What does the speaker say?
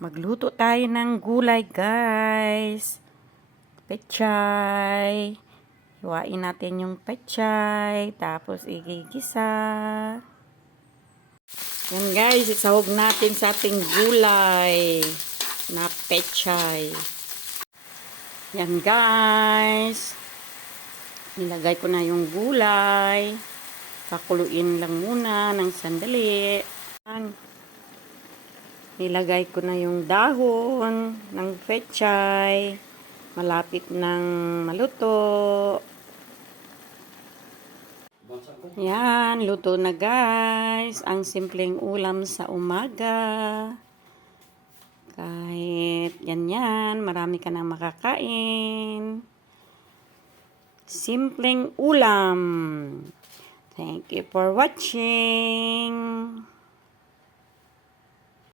Magluto tayo ng gulay, guys. Pechay. Hiwain natin yung pechay. Tapos igigisa. Yan, guys. Isahog natin sa ating gulay na pechay. Yan, guys. Nilagay ko na yung gulay. Pakuluin lang muna ng sandali. Nilagay ko na yung dahon ng pechay. Malapit ng maluto. Yan, luto na, guys. Ang simpleng ulam sa umaga. Kahit yan, marami ka na makakain. Simpleng ulam. Thank you for watching.